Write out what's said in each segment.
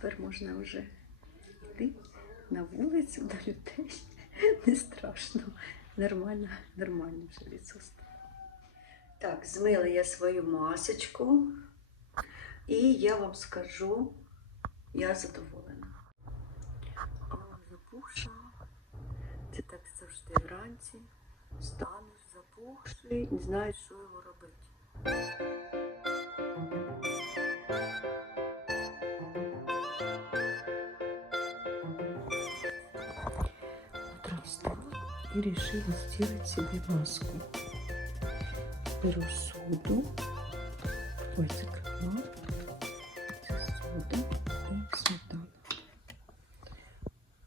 Тепер можна вже йти на вулицю до людей. Не страшно. Нормально, нормально вже стало. Так, змила я свою масочку. І я вам скажу, я задоволена. О, запухша. Це так завжди вранці. Станеш запухший, не знаєш, що його робити. И решила сделать себе маску. Беру соду. Ой, закрыла. Сода и сметана.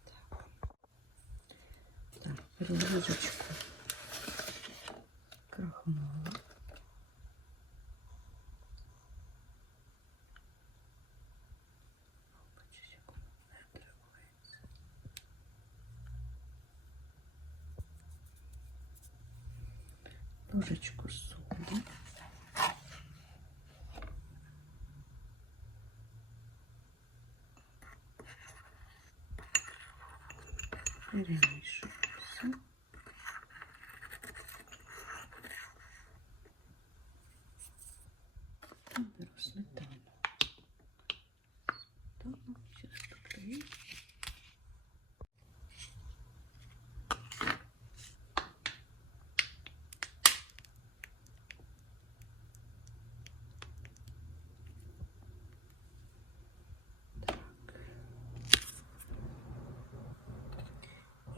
Так. Так, беру ложечку ложечку соди. Перемішую все. І Беру сметану. Сметану, зараз покрию.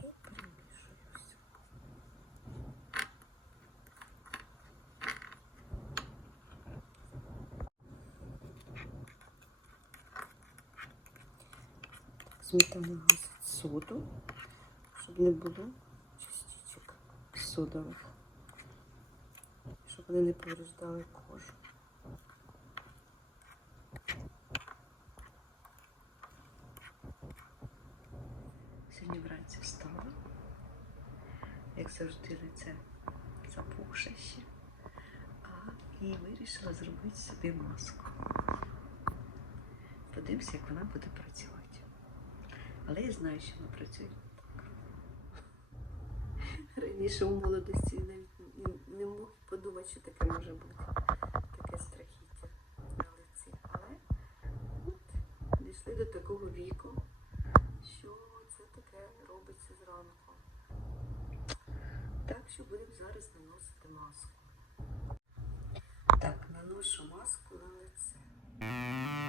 І перемішую все. Сметана гасить соду, щоб не було частичок содових, щоб вони не повреждали кожу. Сьогодні вранці встала, як завжди лице запухше ще, а і вирішила зробити собі маску. Подивимося, як вона буде працювати. Але я знаю, що вона працює. Раніше у молодості навіть не мог подумати, що таке може бути. Таке страхіття на лиці. Але от, дійшли до такого віку, що це таке робиться зранку. Так що будемо зараз наносити маску. Так, наношу маску на лице.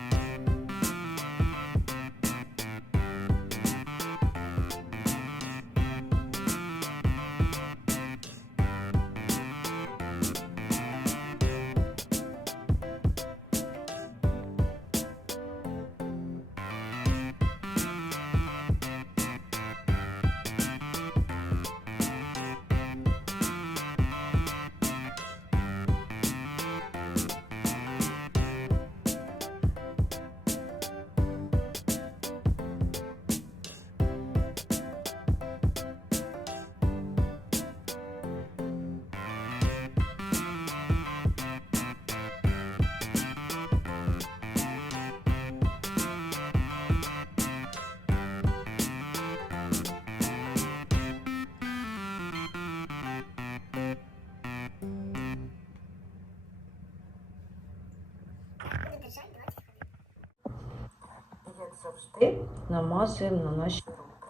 Завжди, намазуємо на наші руки.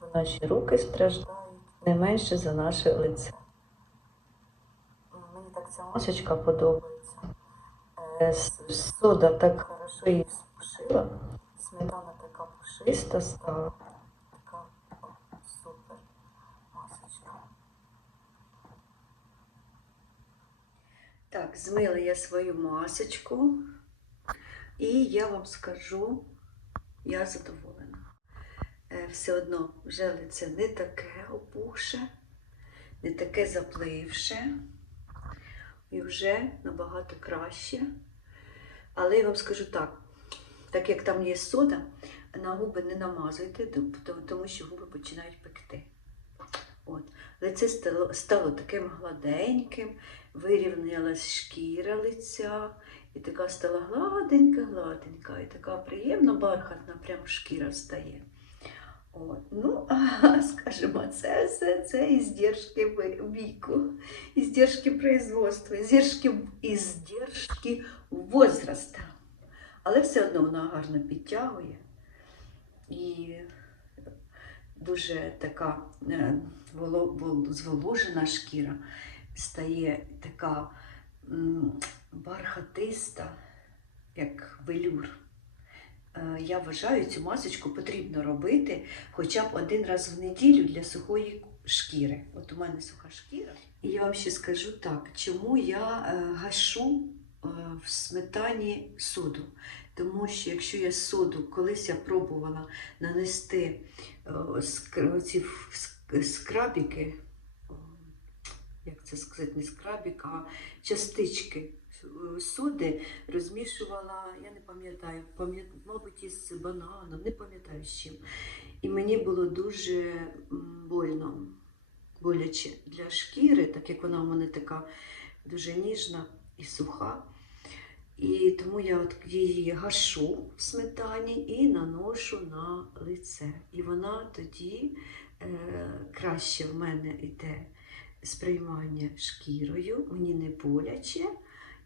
Бо наші руки страждають не менше за наше лице. Мені так ця масочка подобається. Е, Сода так хорошо її спушила. Сметана така пушиста стала. Така о, супер масочка. Так, змила я свою масочку, і я вам скажу, я задоволена. Е, Все одно вже лице не таке опухше, не таке запливше, і вже набагато краще. Але я вам скажу так, так як там є сода, на губи не намазуйте, тому що губи починають пекти. От. Лице стало, стало таким гладеньким, вирівнялась шкіра лиця, і така стала гладенька, гладенька, і така приємна, бархатна, прям шкіра стає. От. Ну, а скажімо, це все це іздержки віку, іздержки производства, іздержки, іздержки возраста. Але все одно вона гарно підтягує і дуже така е, воло- вол- зволожена шкіра стає така бархатиста, як велюр. Е, Я вважаю, цю масочку потрібно робити хоча б один раз в неділю для сухої шкіри. От у мене суха шкіра. І я вам ще скажу так, чому я е, гашу в сметані соду. Тому що якщо я соду, колись я пробувала нанести е, ці скрабіки, як це сказати, не скрабік, а частички соди розмішувала, я не пам'ятаю, пам'ят... мабуть, із бананом, не пам'ятаю з чим. І мені було дуже больно, боляче для шкіри, так як вона у мене така дуже ніжна і суха. І тому я от її гашу в сметані і наношу на лице. І вона тоді е, краще в мене йде сприймання шкірою, мені не боляче.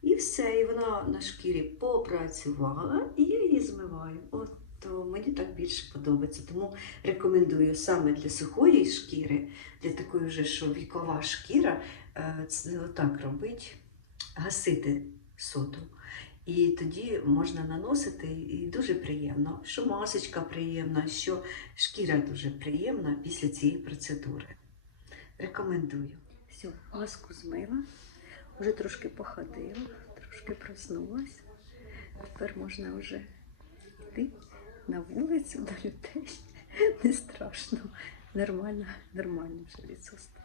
І все, і вона на шкірі попрацювала, і я її змиваю. От то мені так більше подобається. Тому рекомендую саме для сухої шкіри, для такої вже, що вікова шкіра, е, це отак робити, гасити соду. І тоді можна наносити, і дуже приємно, що масочка приємна, що шкіра дуже приємна після цієї процедури. Рекомендую. Все, маску змила, вже трошки походила, трошки проснулась. Тепер можна вже йти на вулицю до людей. Не страшно. Нормально, нормально вже відсутствує.